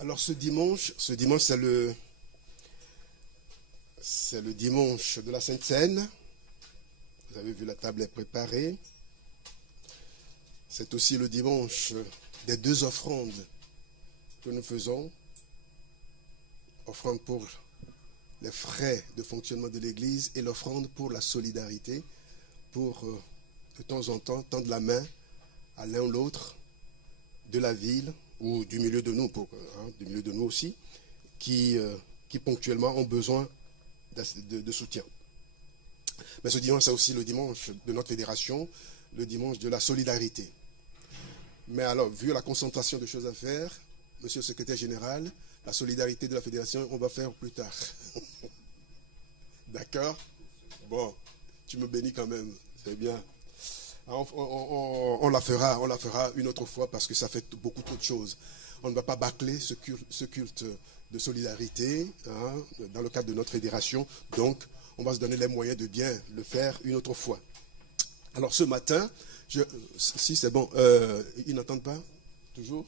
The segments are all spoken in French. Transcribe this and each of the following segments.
Alors ce dimanche c'est le dimanche de la Sainte Seine. Vous avez vu, la table est préparée. C'est aussi le dimanche des deux offrandes que nous faisons. Offrande pour les frais de fonctionnement de l'Église et l'offrande pour la solidarité, pour de temps en temps tendre la main à l'un ou l'autre de la ville ou du milieu de nous, du milieu de nous aussi, qui ponctuellement ont besoin de soutien. Mais ce dimanche, c'est aussi le dimanche de notre fédération, le dimanche de la solidarité. Mais alors, vu la concentration de choses à faire, monsieur le secrétaire général, la solidarité de la fédération, on va faire plus tard. D'accord? Bon, tu me bénis quand même, c'est bien. On la fera une autre fois parce que ça fait beaucoup trop de choses. On ne va pas bâcler ce culte de solidarité dans le cadre de notre fédération. Donc, on va se donner les moyens de bien le faire une autre fois. Alors, ce matin, si c'est bon, ils n'entendent pas? Toujours?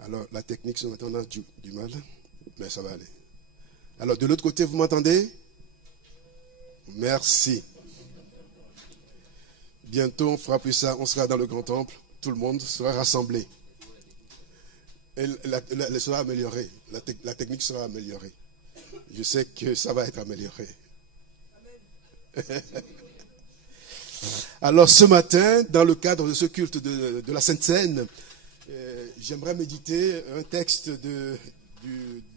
Alors, la technique, ce matin, on a du mal, mais ça va aller. Alors, de l'autre côté, vous m'entendez? Merci. Bientôt, on fera plus ça, on sera dans le grand temple, tout le monde sera rassemblé. Et elle sera améliorée, la technique sera améliorée. Je sais que ça va être amélioré. Amen. Alors ce matin, dans le cadre de ce culte de la Sainte Seine, j'aimerais méditer un texte de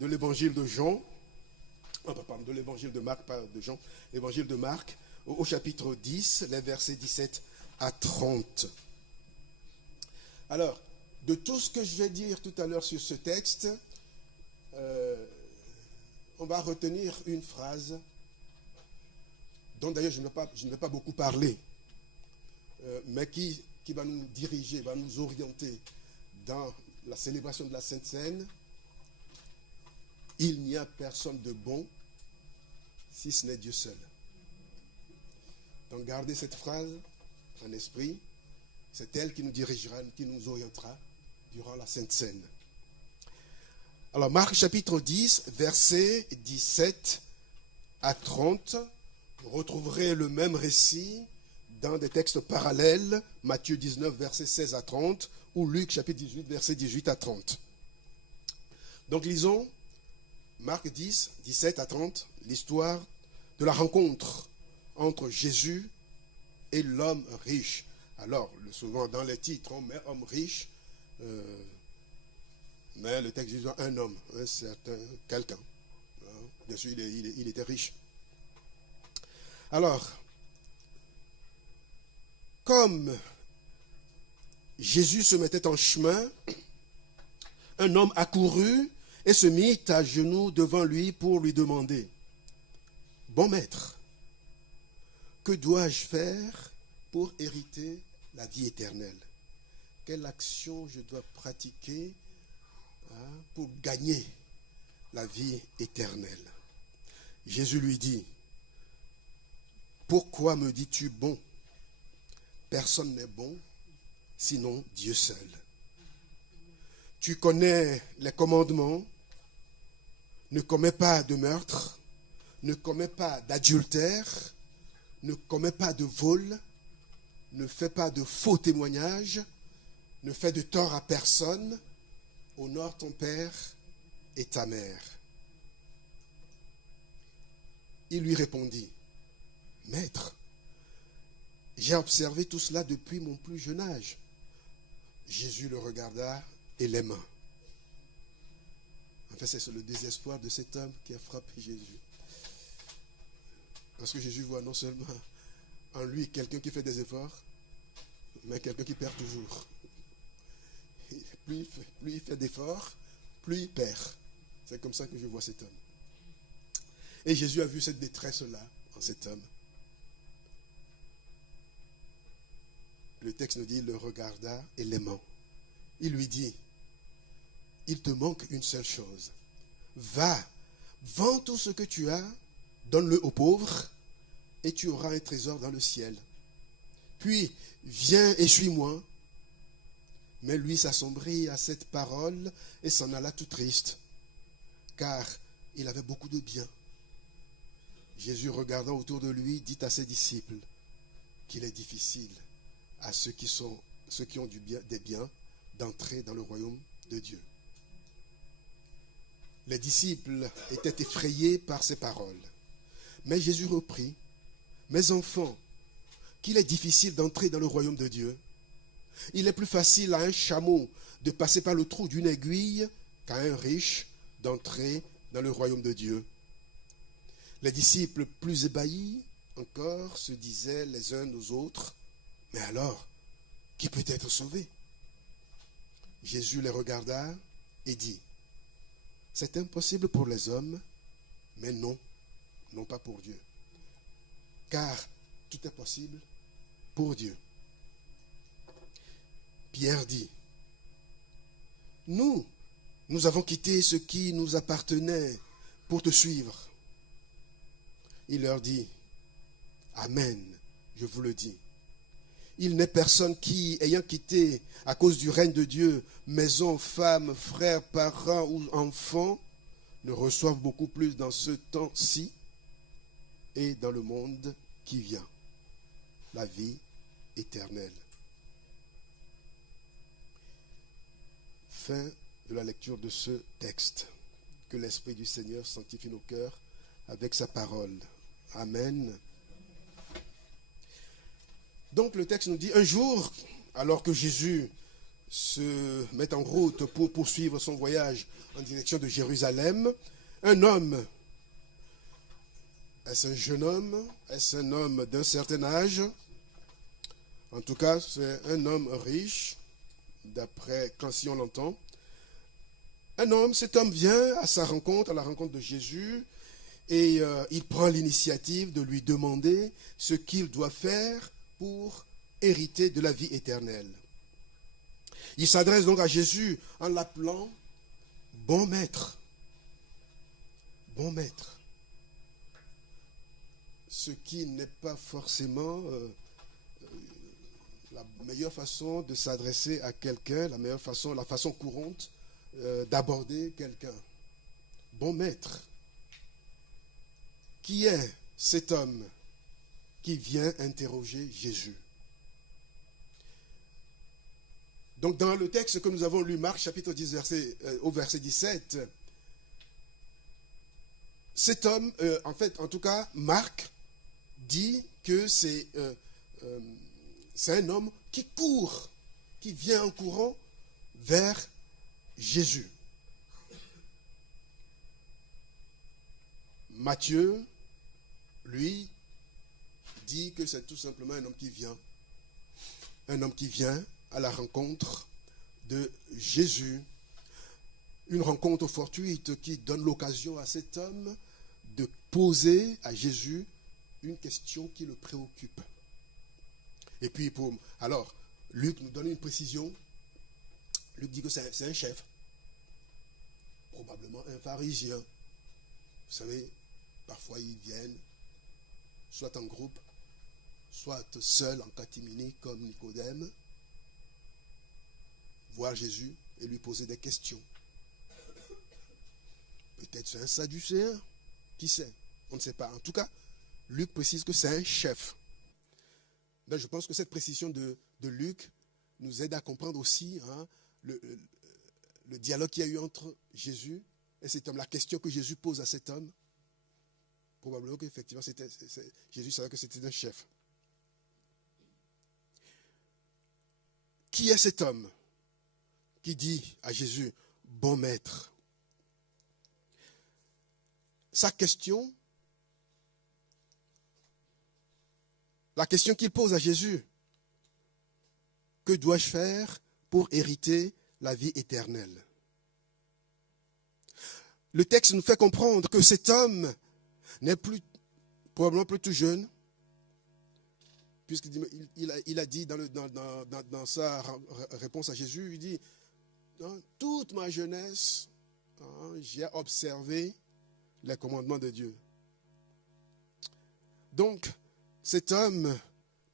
l'évangile de Jean, pardon, de l'évangile de Marc, pas de Jean, l'évangile de Marc, au chapitre 10, les versets 17 à 30. Alors, de tout ce que je vais dire tout à l'heure sur ce texte, on va retenir une phrase dont d'ailleurs je ne vais pas beaucoup parler, mais qui va nous diriger, va nous orienter dans la célébration de la Sainte Seine. Il n'y a personne de bon si ce n'est Dieu seul. Donc gardez cette phrase en esprit, c'est elle qui nous dirigera, qui nous orientera durant la Sainte Seine. Alors Marc chapitre 10, versets 17 à 30, vous retrouverez le même récit dans des textes parallèles, Matthieu 19, versets 16 à 30, ou Luc chapitre 18, versets 18 à 30. Donc lisons Marc 10, 17 à 30, l'histoire de la rencontre entre Jésus et l'homme riche. Alors, souvent dans les titres, on met homme riche, mais le texte dit un homme, un certain quelqu'un. Bien sûr, il était riche. Alors, comme Jésus se mettait en chemin, un homme accourut et se mit à genoux devant lui pour lui demander: Bon maître, que dois-je faire pour hériter la vie éternelle? Quelle action je dois pratiquer pour gagner la vie éternelle? Jésus lui dit: Pourquoi me dis-tu bon? Personne n'est bon, sinon Dieu seul. Tu connais les commandements: ne commets pas de meurtre, ne commets pas d'adultère, ne commets pas de vol, ne fais pas de faux témoignages, ne fais de tort à personne, honore ton père et ta mère. Il lui répondit: Maître, j'ai observé tout cela depuis mon plus jeune âge. Jésus le regarda et l'aima. En fait, c'est le désespoir de cet homme qui a frappé Jésus. Parce que Jésus voit non seulement en lui quelqu'un qui fait des efforts, mais quelqu'un qui perd toujours. Plus il fait d'efforts, plus il perd. C'est comme ça que je vois cet homme. Et Jésus a vu cette détresse-là en cet homme. Le texte nous dit, il le regarda et l'aimant. Il lui dit: il te manque une seule chose. Va, vends tout ce que tu as, donne-le aux pauvres, et tu auras un trésor dans le ciel. Puis, viens et suis-moi. Mais lui s'assombrit à cette parole et s'en alla tout triste, car il avait beaucoup de biens. Jésus, regardant autour de lui, dit à ses disciples qu'il est difficile à ceux qui ont des biens d'entrer dans le royaume de Dieu. Les disciples étaient effrayés par ces paroles. Mais Jésus reprit, « Mes enfants, qu'il est difficile d'entrer dans le royaume de Dieu. Il est plus facile à un chameau de passer par le trou d'une aiguille qu'à un riche d'entrer dans le royaume de Dieu. » Les disciples, plus ébahis encore, se disaient les uns aux autres, « Mais alors, qui peut être sauvé ?» Jésus les regarda et dit, « C'est impossible pour les hommes, mais non pas pour Dieu. Car tout est possible pour Dieu. » Pierre dit, « Nous avons quitté ce qui nous appartenait pour te suivre. » Il leur dit, « Amen, je vous le dis. Il n'est personne qui, ayant quitté à cause du règne de Dieu, maison, femme, frère, parents ou enfants, ne reçoive beaucoup plus dans ce temps-ci et dans le monde qui vient, la vie éternelle. » Fin de la lecture de ce texte. Que l'Esprit du Seigneur sanctifie nos cœurs avec sa parole. Amen. Donc le texte nous dit, un jour, alors que Jésus se met en route pour poursuivre son voyage en direction de Jérusalem, un homme, est-ce un jeune homme, est-ce un homme d'un certain âge? En tout cas, c'est un homme riche, d'après quand si on l'entend. Cet homme vient à la rencontre de Jésus, et il prend l'initiative de lui demander ce qu'il doit faire pour hériter de la vie éternelle. Il s'adresse donc à Jésus en l'appelant « Bon maître ». Bon maître. Ce qui n'est pas forcément la meilleure façon de s'adresser à quelqu'un, la façon courante d'aborder quelqu'un. Bon maître. Qui est cet homme qui vient interroger Jésus? Donc dans le texte que nous avons lu, Marc chapitre 10, au verset 17, cet homme, en tout cas, Marc dit que c'est un homme qui court, qui vient en courant vers Jésus. Matthieu, lui, dit que c'est tout simplement un homme qui vient à la rencontre de Jésus. Une rencontre fortuite qui donne l'occasion à cet homme de poser à Jésus une question qui le préoccupe. Et puis, alors, Luc nous donne une précision. Luc dit que c'est un chef, probablement un pharisien. Vous savez, parfois ils viennent, soit en groupe, soit seul en catimini comme Nicodème, voir Jésus et lui poser des questions. Peut-être c'est un sadducéen, qui sait? On ne sait pas. En tout cas, Luc précise que c'est un chef. Ben, je pense que cette précision de Luc nous aide à comprendre aussi le dialogue qu'il y a eu entre Jésus et cet homme. La question que Jésus pose à cet homme, probablement qu'effectivement Jésus savait que c'était un chef. Qui est cet homme qui dit à Jésus, bon maître? Sa question, la question qu'il pose à Jésus, que dois-je faire pour hériter la vie éternelle? Le texte nous fait comprendre que cet homme n'est probablement plus tout jeune, puisqu'il a dit dans sa réponse à Jésus, il dit, dans toute ma jeunesse, j'ai observé les commandements de Dieu. Donc, cet homme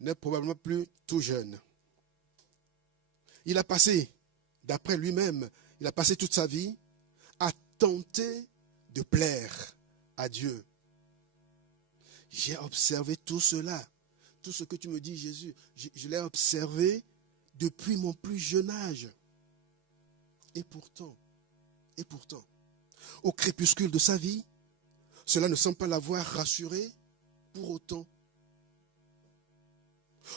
n'est probablement plus tout jeune. Il a passé d'après lui-même, il a passé toute sa vie à tenter de plaire à Dieu. J'ai observé tout cela, tout ce que tu me dis, Jésus, je l'ai observé depuis mon plus jeune âge. Et pourtant, au crépuscule de sa vie, cela ne semble pas l'avoir rassuré pour autant.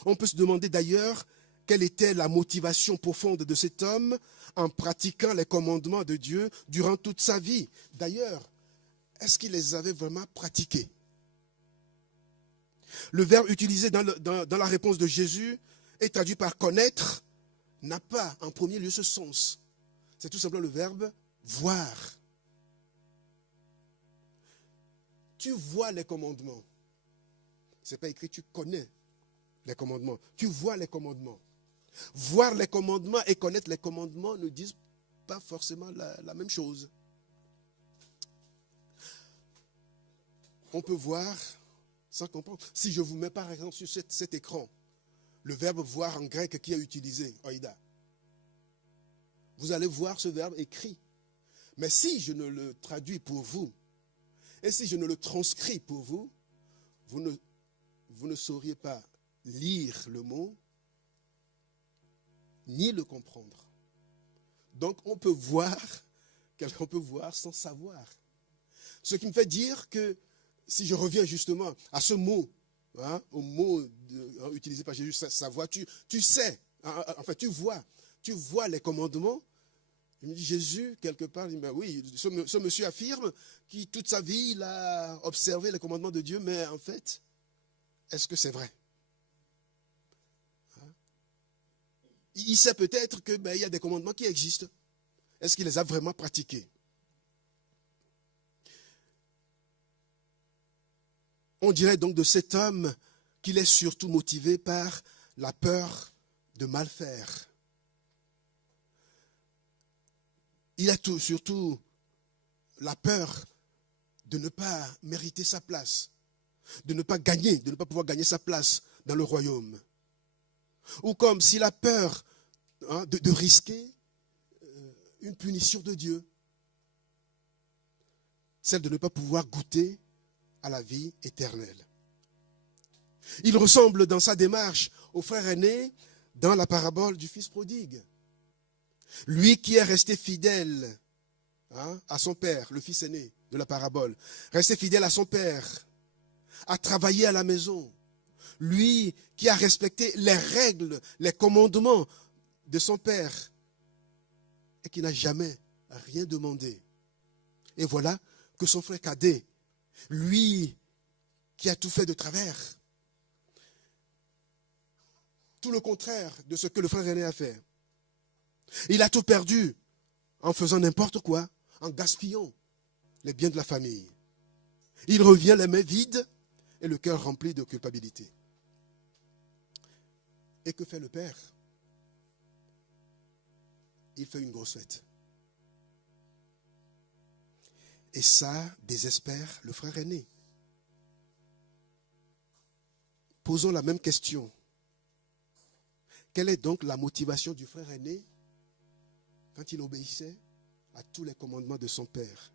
On peut se demander d'ailleurs quelle était la motivation profonde de cet homme en pratiquant les commandements de Dieu durant toute sa vie. D'ailleurs, est-ce qu'il les avait vraiment pratiqués? Le verbe utilisé dans la réponse de Jésus est traduit par connaître, n'a pas en premier lieu ce sens. C'est tout simplement le verbe voir. Tu vois les commandements. Ce n'est pas écrit tu connais les commandements. Tu vois les commandements. Voir les commandements et connaître les commandements ne disent pas forcément la même chose. On peut voir sans comprendre. Si je vous mets par exemple sur cet écran, le verbe voir en grec qui est utilisé, oïda, vous allez voir ce verbe écrit. Mais si je ne le traduis pour vous, et si je ne le transcris pour vous, vous ne sauriez pas lire le mot, ni le comprendre. Donc on peut voir sans savoir. Ce qui me fait dire que, si je reviens justement à ce mot, au mot utilisé par Jésus, savoir, tu sais, enfin tu vois les commandements. Je me dis, Jésus, quelque part, il dit, ben oui, ce monsieur affirme qu'il toute sa vie, il a observé les commandements de Dieu, mais en fait, est-ce que c'est vrai? Il sait peut-être qu'il y a des commandements qui existent. Est-ce qu'il les a vraiment pratiqués? On dirait donc de cet homme qu'il est surtout motivé par la peur de mal faire. Il a surtout la peur de ne pas mériter sa place, de ne pas pouvoir gagner sa place dans le royaume. Ou comme s'il a peur de risquer une punition de Dieu, celle de ne pas pouvoir goûter à la vie éternelle. Il ressemble dans sa démarche au frère aîné dans la parabole du fils prodigue. Lui qui est resté fidèle à son père, le fils aîné de la parabole, resté fidèle à son père, a travaillé à la maison. Lui qui a respecté les règles, les commandements de son père et qui n'a jamais rien demandé. Et voilà que son frère cadet, lui qui a tout fait de travers, tout le contraire de ce que le frère aîné a fait. Il a tout perdu en faisant n'importe quoi, en gaspillant les biens de la famille. Il revient les mains vides et le cœur rempli de culpabilité. Et que fait le père? Il fait une grosse fête. Et ça désespère le frère aîné. Posons la même question. Quelle est donc la motivation du frère aîné quand il obéissait à tous les commandements de son père?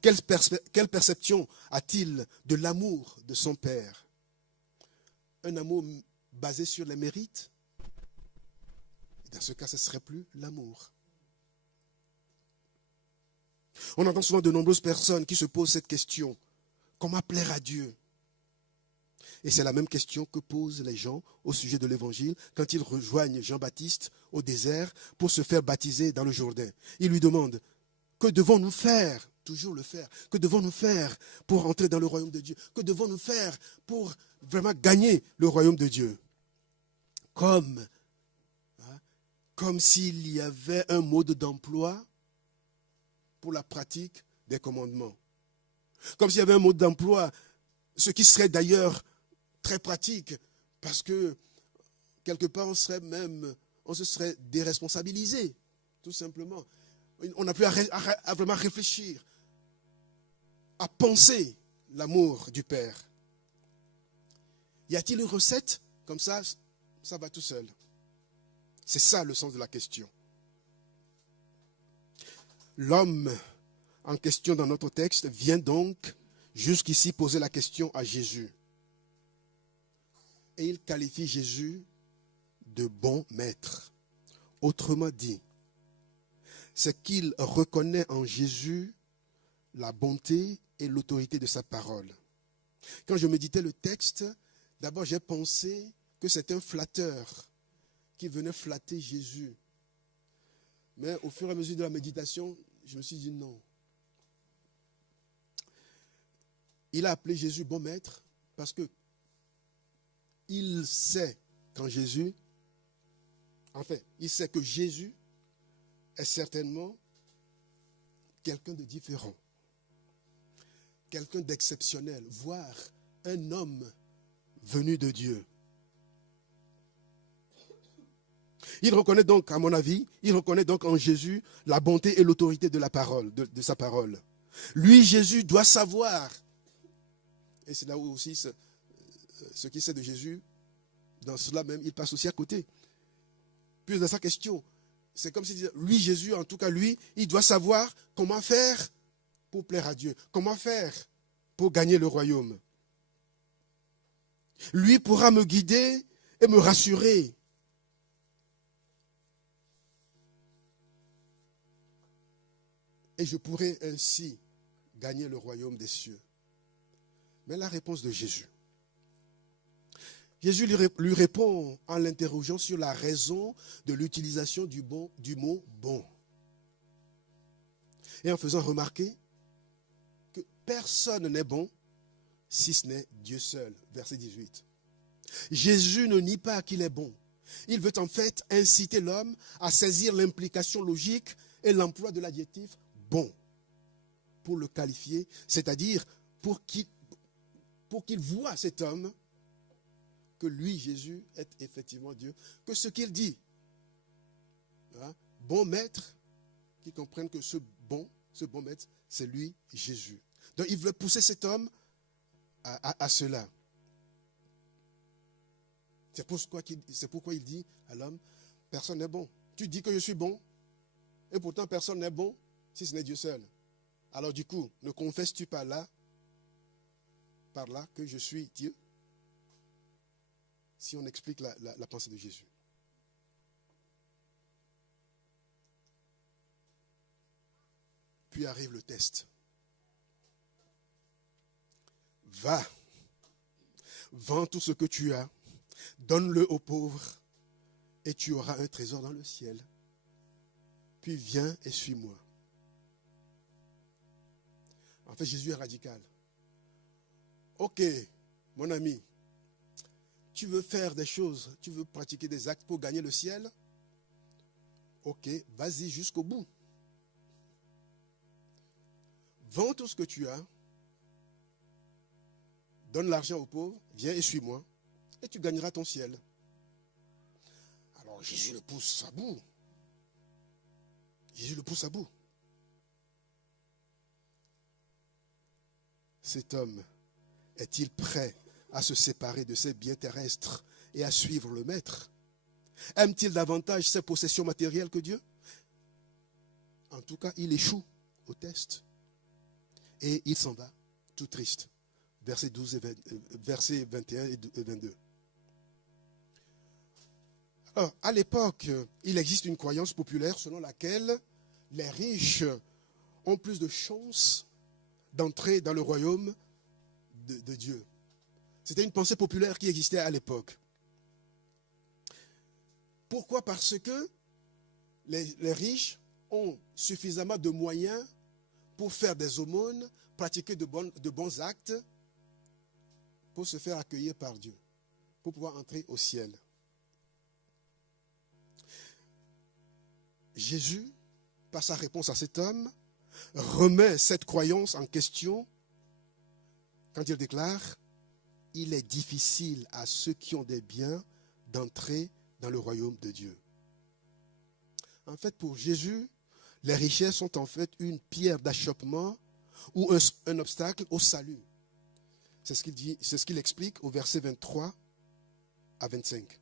Quelle perception a-t-il de l'amour de son père? Un amour basé sur les mérites? Dans ce cas, ce ne serait plus l'amour. On entend souvent de nombreuses personnes qui se posent cette question. Comment plaire à Dieu? Et c'est la même question que posent les gens au sujet de l'évangile quand ils rejoignent Jean-Baptiste au désert pour se faire baptiser dans le Jourdain. Ils lui demandent, que devons-nous faire? Toujours le faire. Que devons-nous faire pour entrer dans le royaume de Dieu? Que devons-nous faire pour vraiment gagner le royaume de Dieu? Comme s'il y avait un mode d'emploi pour la pratique des commandements. Comme s'il y avait un mode d'emploi, ce qui serait d'ailleurs très pratique, parce que quelque part on se serait déresponsabilisé, tout simplement. On n'a plus à vraiment réfléchir, à penser l'amour du Père. Y a-t-il une recette? Comme ça va tout seul. C'est ça le sens de la question. L'homme en question dans notre texte vient donc jusqu'ici poser la question à Jésus. Et il qualifie Jésus de bon maître. Autrement dit, c'est qu'il reconnaît en Jésus la bonté et l'autorité de sa parole. Quand je méditais le texte, d'abord j'ai pensé que c'était un flatteur qui venait flatter Jésus. Mais au fur et à mesure de la méditation, je me suis dit non. Il a appelé Jésus bon maître parce que il sait quand Jésus, il sait que Jésus est certainement quelqu'un de différent, quelqu'un d'exceptionnel, voire un homme venu de Dieu. Il reconnaît donc, à mon avis, il reconnaît donc en Jésus la bonté et l'autorité de la parole, de sa parole. Lui, Jésus, doit savoir, et c'est là où aussi ce qu'il sait de Jésus, dans cela même, il passe aussi à côté. Puis dans sa question, c'est comme s'il disait, lui, Jésus, en tout cas, lui, il doit savoir comment faire pour plaire à Dieu, comment faire pour gagner le royaume. Lui pourra me guider et me rassurer. Et je pourrai ainsi gagner le royaume des cieux. Mais la réponse de Jésus. Jésus lui répond en l'interrogeant sur la raison de l'utilisation du mot « bon ». Et en faisant remarquer que personne n'est bon si ce n'est Dieu seul. Verset 18. Jésus ne nie pas qu'il est bon. Il veut en fait inciter l'homme à saisir l'implication logique et l'emploi de l'adjectif « bon » pour le qualifier, c'est-à-dire pour qu'il voie cet homme que lui, Jésus, est effectivement Dieu, que ce qu'il dit. Hein? Bon maître, qui comprennent que ce bon maître, c'est lui, Jésus. Donc il veut pousser cet homme à cela. C'est pourquoi il dit à l'homme, personne n'est bon. Tu dis que je suis bon, et pourtant personne n'est bon, si ce n'est Dieu seul. Alors du coup, ne confesses-tu pas par là que je suis Dieu? Si on explique la pensée de Jésus. Puis arrive le test. Va, vends tout ce que tu as, donne-le aux pauvres, et tu auras un trésor dans le ciel. Puis viens et suis-moi. En fait, Jésus est radical. Ok, mon ami, tu veux faire des choses, tu veux pratiquer des actes pour gagner le ciel? Ok, vas-y jusqu'au bout. Vends tout ce que tu as, donne l'argent aux pauvres, viens et suis-moi, et tu gagneras ton ciel. Alors Jésus le pousse à bout. Jésus le pousse à bout. Cet homme est-il prêt à se séparer de ses biens terrestres et à suivre le Maître? Aime-t-il davantage ses possessions matérielles que Dieu? En tout cas, il échoue au test. Et il s'en va, tout triste. Versets 21 et 22. Alors, à l'époque, il existe une croyance populaire selon laquelle les riches ont plus de chances d'entrer dans le royaume de Dieu. C'était une pensée populaire qui existait à l'époque. Pourquoi? Parce que les riches ont suffisamment de moyens pour faire des aumônes, pratiquer de bons actes, pour se faire accueillir par Dieu, pour pouvoir entrer au ciel. Jésus, par sa réponse à cet homme, remet cette croyance en question quand il déclare « Il est difficile à ceux qui ont des biens d'entrer dans le royaume de Dieu ». En fait, pour Jésus, les richesses sont en fait une pierre d'achoppement ou un obstacle au salut. C'est ce qu'il dit, c'est ce qu'il explique au verset 23 à 25.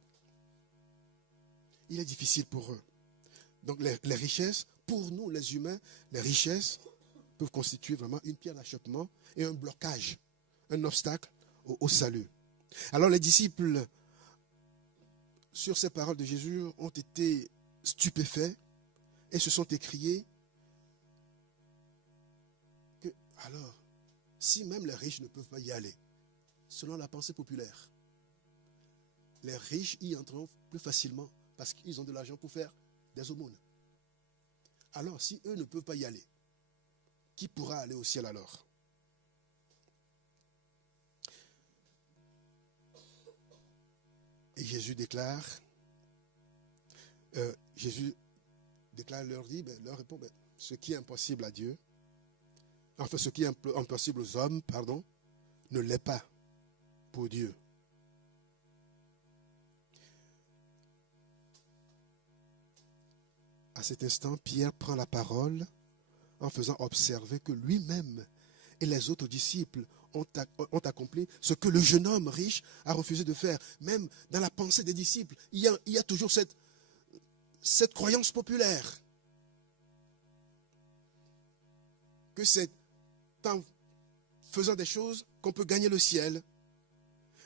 Il est difficile pour eux. Donc les richesses pour nous, les humains, les richesses peuvent constituer vraiment une pierre d'achoppement et un blocage, un obstacle au salut. Alors les disciples, sur ces paroles de Jésus, ont été stupéfaits et se sont écriés que, alors, si même les riches ne peuvent pas y aller, selon la pensée populaire, les riches y entreront plus facilement parce qu'ils ont de l'argent pour faire des aumônes. Alors, si eux ne peuvent pas y aller, qui pourra aller au ciel alors? Et Jésus déclare, leur dit, leur répond, ce qui est impossible à Dieu, enfin ce qui est impossible aux hommes, ne l'est pas pour Dieu. À cet instant, Pierre prend la parole en faisant observer que lui-même et les autres disciples ont accompli ce que le jeune homme riche a refusé de faire. Même dans la pensée des disciples, il y a toujours cette croyance populaire que c'est en faisant des choses qu'on peut gagner le ciel.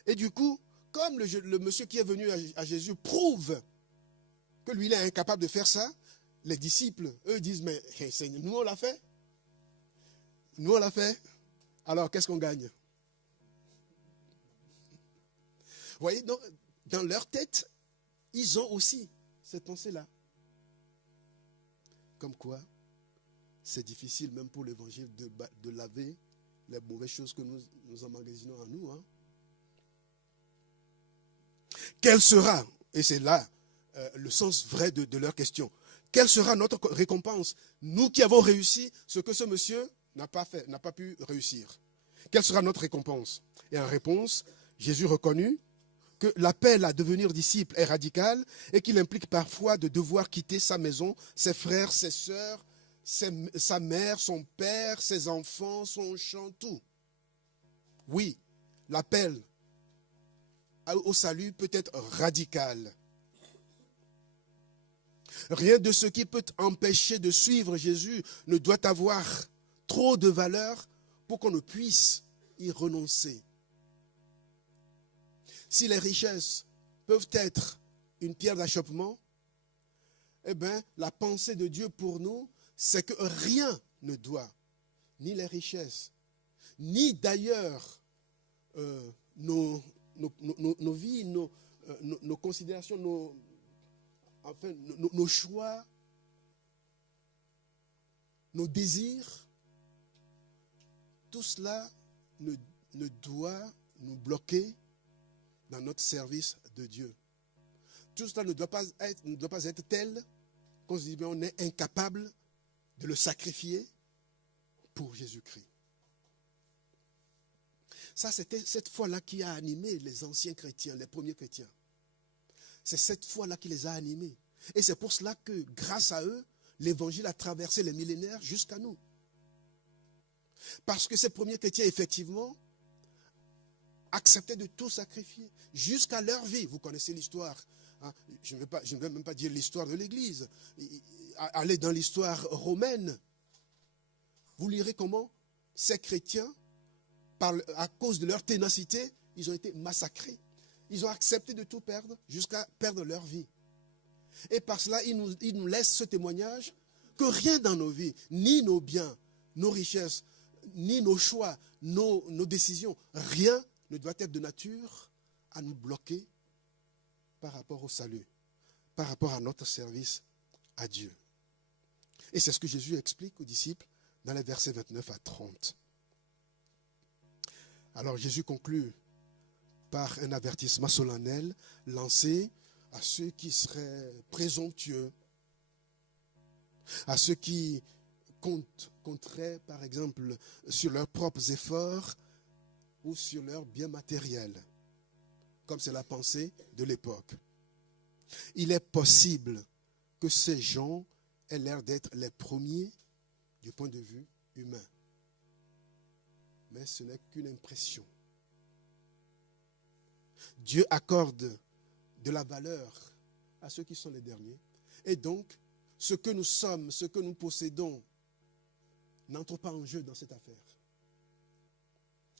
Et du coup, comme le monsieur qui est venu à Jésus prouve que lui, il est incapable de faire ça, les disciples, eux, disent, mais Seigneur, nous on l'a fait. Nous on l'a fait. Alors, qu'est-ce qu'on gagne? Vous voyez, donc, dans leur tête, ils ont aussi cette pensée-là. Comme quoi, c'est difficile même pour l'évangile de laver les mauvaises choses que nous emmagasinons en nous. Quelle sera, et c'est là le sens vrai de leur question, quelle sera notre récompense, nous qui avons réussi ce que ce monsieur n'a pas pu réussir? Quelle sera notre récompense? Et en réponse, Jésus reconnut que l'appel à devenir disciple est radical et qu'il implique parfois de devoir quitter sa maison, ses frères, ses sœurs, sa mère, son père, ses enfants, son champ, tout. Oui, l'appel au salut peut être radical. Rien de ce qui peut empêcher de suivre Jésus ne doit avoir trop de valeur pour qu'on ne puisse y renoncer. Si les richesses peuvent être une pierre d'achoppement, eh bien, la pensée de Dieu pour nous, c'est que rien ne doit, ni les richesses, ni d'ailleurs nos vies, nos considérations, nos choix, nos désirs, tout cela ne doit nous bloquer dans notre service de Dieu. Tout cela ne doit pas être tel qu'on se dit bien on est incapable de le sacrifier pour Jésus-Christ. Ça, c'était cette foi-là qui a animé les anciens chrétiens, les premiers chrétiens. C'est cette foi-là qui les a animés. Et c'est pour cela que, grâce à eux, l'évangile a traversé les millénaires jusqu'à nous. Parce que ces premiers chrétiens, effectivement, acceptaient de tout sacrifier, jusqu'à leur vie. Vous connaissez l'histoire. Je ne vais même pas dire l'histoire de l'Église. Allez dans l'histoire romaine. Vous lirez comment ces chrétiens, à cause de leur ténacité, ils ont été massacrés. Ils ont accepté de tout perdre jusqu'à perdre leur vie. Et par cela, ils nous laissent ce témoignage que rien dans nos vies, ni nos biens, nos richesses, ni nos choix, nos décisions, rien ne doit être de nature à nous bloquer par rapport au salut, par rapport à notre service à Dieu. Et c'est ce que Jésus explique aux disciples dans les versets 29 à 30. Alors Jésus conclut par un avertissement solennel lancé à ceux qui seraient présomptueux, à ceux qui compteraient, par exemple, sur leurs propres efforts ou sur leurs biens matériels, comme c'est la pensée de l'époque. Il est possible que ces gens aient l'air d'être les premiers du point de vue humain. Mais ce n'est qu'une impression. Dieu accorde de la valeur à ceux qui sont les derniers. Et donc, ce que nous sommes, ce que nous possédons, n'entre pas en jeu dans cette affaire.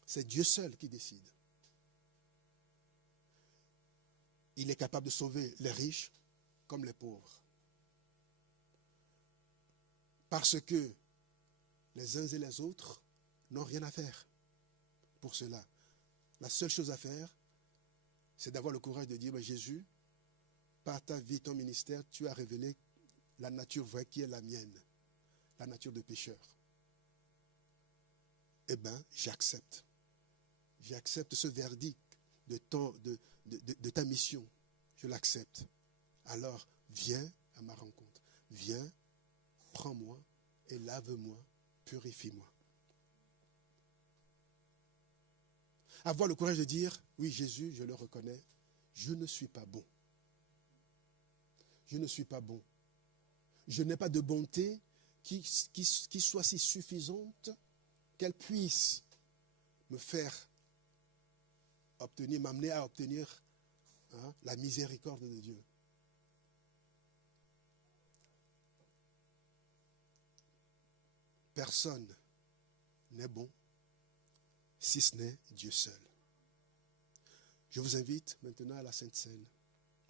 C'est Dieu seul qui décide. Il est capable de sauver les riches comme les pauvres. Parce que les uns et les autres n'ont rien à faire pour cela. La seule chose à faire, c'est d'avoir le courage de dire, mais Jésus, par ta vie, ton ministère, tu as révélé la nature vraie qui est la mienne, la nature de pécheur. Eh bien, j'accepte. J'accepte ce verdict de ta mission. Je l'accepte. Alors, viens à ma rencontre. Viens, prends-moi et lave-moi, purifie-moi. Avoir le courage de dire, oui Jésus, je le reconnais, je ne suis pas bon. Je ne suis pas bon. Je n'ai pas de bonté qui soit si suffisante qu'elle puisse me faire m'amener à obtenir la miséricorde de Dieu. Personne n'est bon si ce n'est Dieu seul. Je vous invite maintenant à la Sainte Seine.